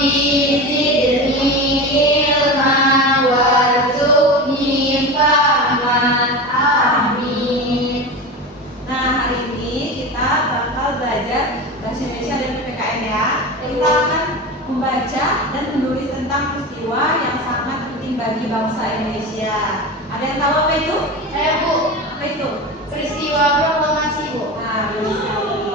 zidni ilma warzuqni fahman. Amin. Nah, hari ini kita bakal belajar bahasa Indonesia dan PPKN ya. Kita akan membaca dan menulis tentang peristiwa yang sangat penting bagi bangsa Indonesia. Ada yang tahu apa itu? Saya, Bu. Apa itu? Peristiwa proklamasi, Bu. Nah, bagus sekali.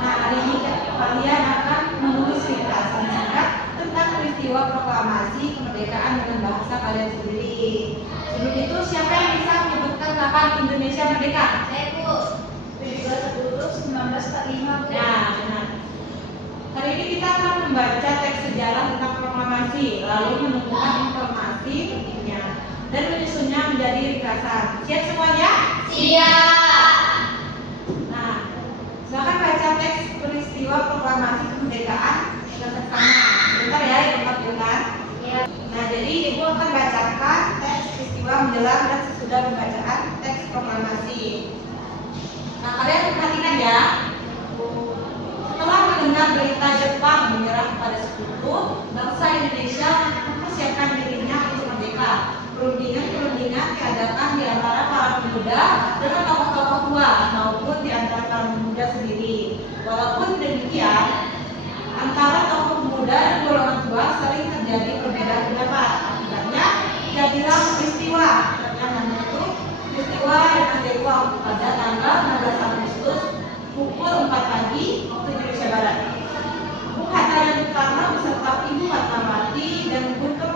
Nah, hari ini kalian akan menulis ringkasan singkat tentang peristiwa proklamasi kemerdekaan dengan bahasa kalian sendiri. Sebelum itu, siapa yang bisa menyebutkan kapan Indonesia merdeka? Saya, Bu. 17 Agustus 1945, Bu. Nah, benar. Hari ini kita akan membaca teks sejarah tentang proklamasi, lalu menemukan informasi pentingnya dan menyusunnya menjadi ringkasan. Siap semuanya? Siap. Nah, silakan baca teks peristiwa proklamasi kemerdekaan dengan seksama. Sebentar ya, Ibu tampilkan. Ya. Nah, jadi Ibu akan bacakan teks peristiwa menjelang dan sesudah pembacaan teks proklamasi. Nah, kalian perhatikan ya. Setelah mendengar berita Jepang menyerah kepada sekutu, bangsa Indonesia mempersiapkan dirinya untuk merdeka. Perundingan diadakan di antara para pemuda dengan tokoh-tokoh tua maupun di antara para pemuda sendiri. Walaupun demikian, antara tokoh pemuda dan golongan tua sering terjadi perbedaan pendapat. Akibatnya, jadilah peristiwa yang namanya itu peristiwa yang Depok pada tanggal 16 Agustus pukul 4 pagi waktu Indonesia Barat. Bung Hatta dan Bung Karno beserta Ibu Fatmawati dan Guntur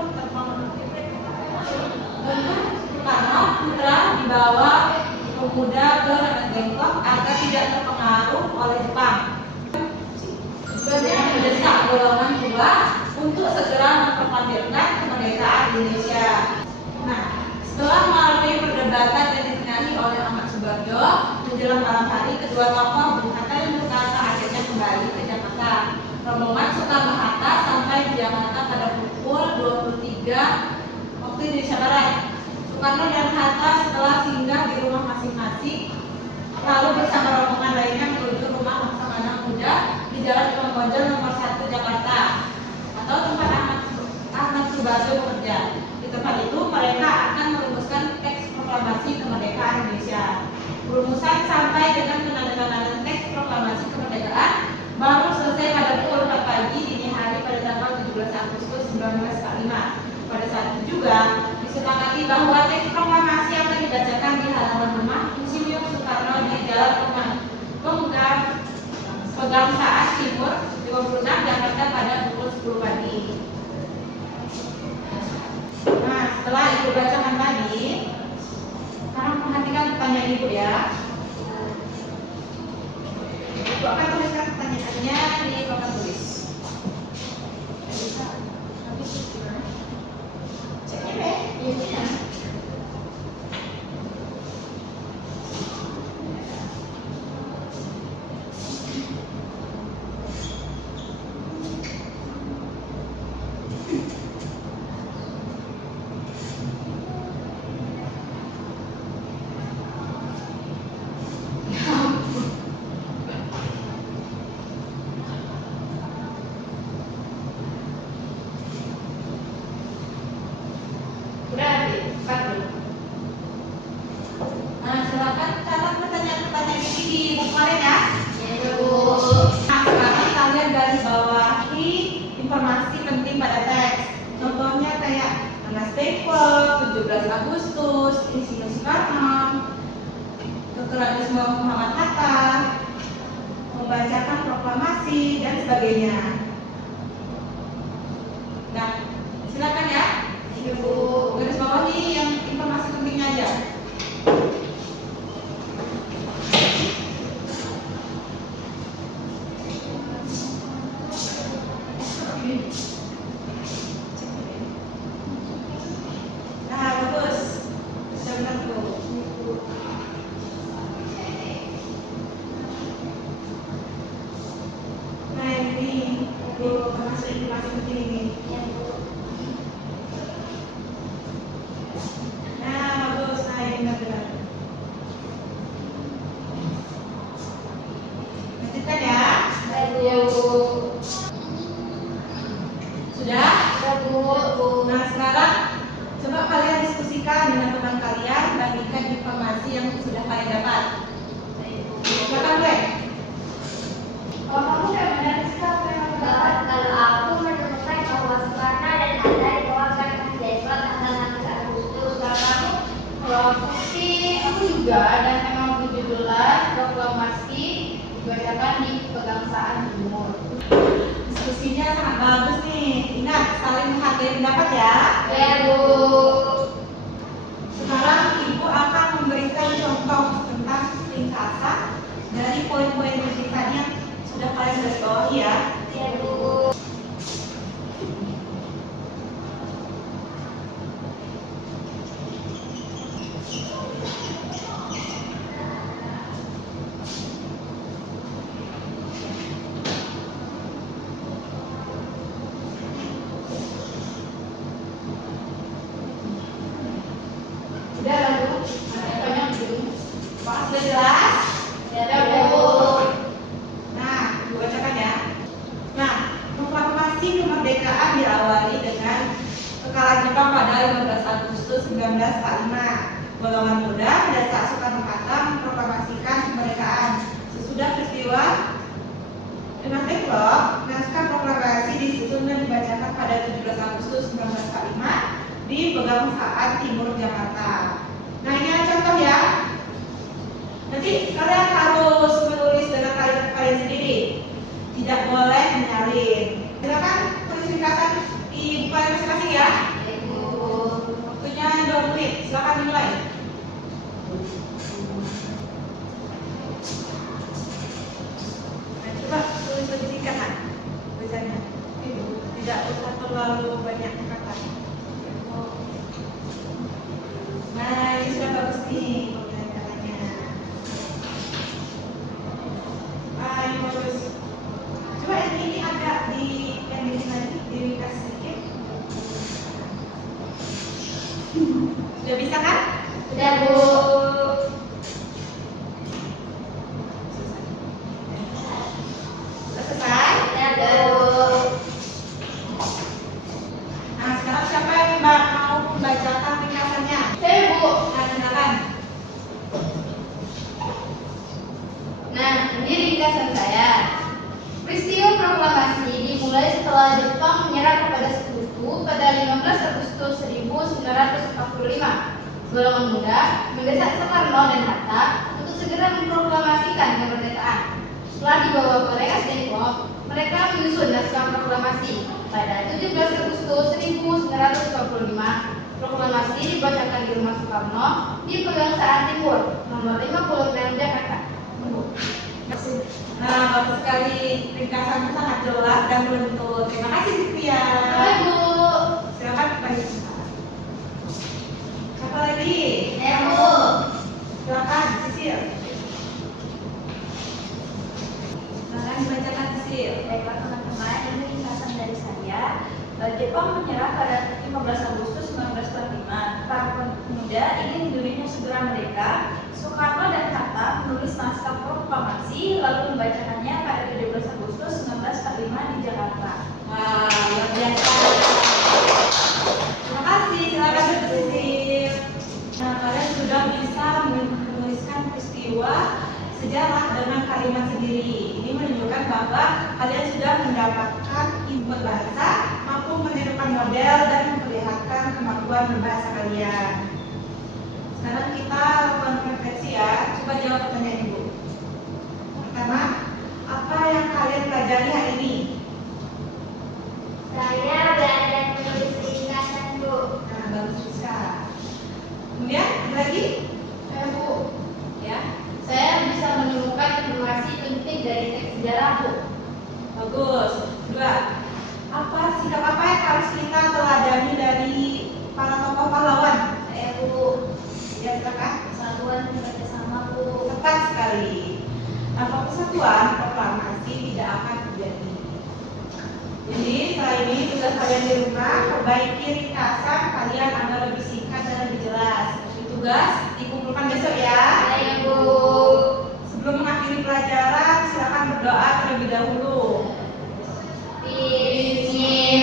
Soekarno Putra dibawa pemuda ke Depok agar tidak terpengaruh oleh Jepang. Sebenarnya mendesak golongan tua untuk segera memproklamasikan kemerdekaan Indonesia. Nah, setelah melalui perdebatan yang ditinggali oleh Ahmad Subarjo, menjelang malam hari kedua tokoh Bung Hatta dan Bung Karno akhirnya kembali ke Jakarta. Rombongan Soekarno Hatta sampai di Jakarta pada pukul 23 waktu Indonesia Barat. Soekarno dan Hatta setelah singgah di rumah masing-masing, lalu bersama rombongan lainnya menuju rumah Laksamana Muda di Jalan Imam Bonjol nomor 1 Jakarta atau tempat Ahmad Subarjo bekerja. Di tempat itu mereka akan merumuskan teks proklamasi kemerdekaan Indonesia. Perumusan sampai dengan penandatanganan teks proklamasi kemerdekaan baru selesai pada pukul 4 pagi dini hari pada tanggal 17 Agustus 1945. Pada saat itu juga disepakati bahwa teks proklamasi akan dibacakan di halaman rumah Insinyur Soekarno di Jalan Pegangsaan Timur 56 Jakarta pada pukul 10 pagi. Nah, setelah Ibu bacakan tadi, sekarang perhatikan pertanyaan Ibu ya. Ibu akan tuliskan pertanyaannya di papan tulis. Ceknya deh. Iya. Nah, silakan catat pertanyaan-pertanyaan ini di buku kalian ya. Ya, Bu. Nah, sekarang kalian garis bawahi informasi penting pada teks. Contohnya kayak Anas Depok, 17 Agustus, Insinyur Soekarno, Dr. Ansusi Muhammad Hatta, membacakan proklamasi dan sebagainya. Nah, silakan ya. Ibu. Garis bawahi yang informasi pentingnya aja. Nah, bagus. Sudah benar tuh. Nah, ini masuk informasi penting ini. Ya, Bu. Nah, bagus. Nah, ini benar-benar. Lanjutkan ya. Baik, Bu. Nah, sekarang coba kalian diskusikan dengan teman kalian, bagikan informasi yang sudah kalian dapat. Silakan, Glenn. Kalau kamu kayak mana sih apa yang kamu dapat? Kalau aku menemukan bahwa Soekarno dan Hatta dikeluarkan mahasiswa tanggal 16 Agustus. Kalau aku sih, aku juga dan tanggal 17 proklamasi dibacakan di Pegangsaan Timur. Diskusinya sangat bagus nih. Ingat, saling menghargai pendapat ya. Ya, Bu. Sekarang Ibu akan memberikan contoh tentang ringkasan dari poin-poin yang tadi yang sudah kalian garis bawahi ya. Ya, Bu. Udah lalu, banyak belum? Pak, sudah jelas? Ya, Ya, Bu. Nah, Ibu bacakan ya. Nah, proklamasi kemerdekaan diawali dengan kekalahan Jepang pada 15 Agustus 1945. Golongan muda mendesak Soekarno-Hatta memproklamasikan kemerdekaan. Sesudah peristiwa Denmark Rock, naskah proklamasi disusun dan dibacakan pada 17 Agustus 1945 di Pegangsaan Timur, Jakarta. Nah, ini ada contoh ya. Nanti kalian harus menulis dengan kalimat kalian sendiri. Tidak boleh menyalin. Silakan tulis ringkasan di buku masing-masing ya. Ya, Bu. Waktunya 2 menit. Silakan dimulai. Nah, coba tulis lebih singkat kan tulisannya. Tidak usah terlalu banyak kata. Nah, ini sudah bagus nih pemilihan katanya. Ah, ini bagus. Coba yang ini agak di yang ini lagi diringkas sedikit. Sudah bisa kan? Udah, Bu. Sudah selesai? Ya, Bu. Nah, sekarang siapa yang mau membacakan ringkasannya? Saya, Bu. Nah, silakan. Nah, ini ringkasan saya. Peristiwa proklamasi dimulai setelah Jepang menyerah kepada Sekutu pada 15 Agustus 1945. Golongan muda mendesak Soekarno dan Hatta untuk segera memproklamasikan kemerdekaan. Setelah dibawa ke Rengas Dengklok, mereka menyusun naskah proklamasi. Pada 17 Agustus 1945, proklamasi dibacakan di Rumah Soekarno di Pegangsaan Timur, nomor 56 Jakarta. Nah, bagus sekali. Ringkasannya sangat jelas dan menuntut. Terima kasih, Cynthia. Hai, Bu. Silakan bagi siapa lagi? Ya, Bu. Silakan, Sisil. Silakan dibacakan, Sisil. Baiklah teman-teman, ini ringkasan dari saya. Jepang menyerah pada 15 Agustus 1945. Para pemuda ingin Indonesia segera merdeka. Soekarno dan Hatta menulis naskah proklamasi lalu membacakannya pada 17 Agustus 1945 di Jakarta. Wah, luar biasa. Terima kasih. Silakan Sisil. Nah, kalian sudah bisa menuliskan peristiwa sejarah dengan kalimat sendiri. Ini menunjukkan bahwa kalian sudah mendapatkan input bahasa, mampu menirukan model dan memperlihatkan kemampuan berbahasa kalian. Sekarang kita lakukan refleksi ya. Coba jawab pertanyaan Ibu. Pertama, apa yang kalian pelajari hari ini? Saya belajar menulis ringkasan, Bu. Nah, bagus bisa. Kemudian ada lagi? Saya, Bu. Ya, Saya bisa menemukan informasi penting dari teks sejarah, Bu. bagus. Kedua, sikap apa yang harus kita teladani dari para tokoh pahlawan? Saya, Bu. Ya, silakan. Persatuan dan kerjasama, Bu. Tepat sekali. Tanpa persatuan, proklamasi tidak akan terjadi. Jadi, setelah ini tugas kalian di rumah, perbaiki ringkasan kalian agar lebih singkat dan lebih jelas. Tugas dikumpulkan besok ya. Saya, Bu. Sebelum mengakhiri pelajaran, silakan berdoa terlebih dahulu. Bismillah.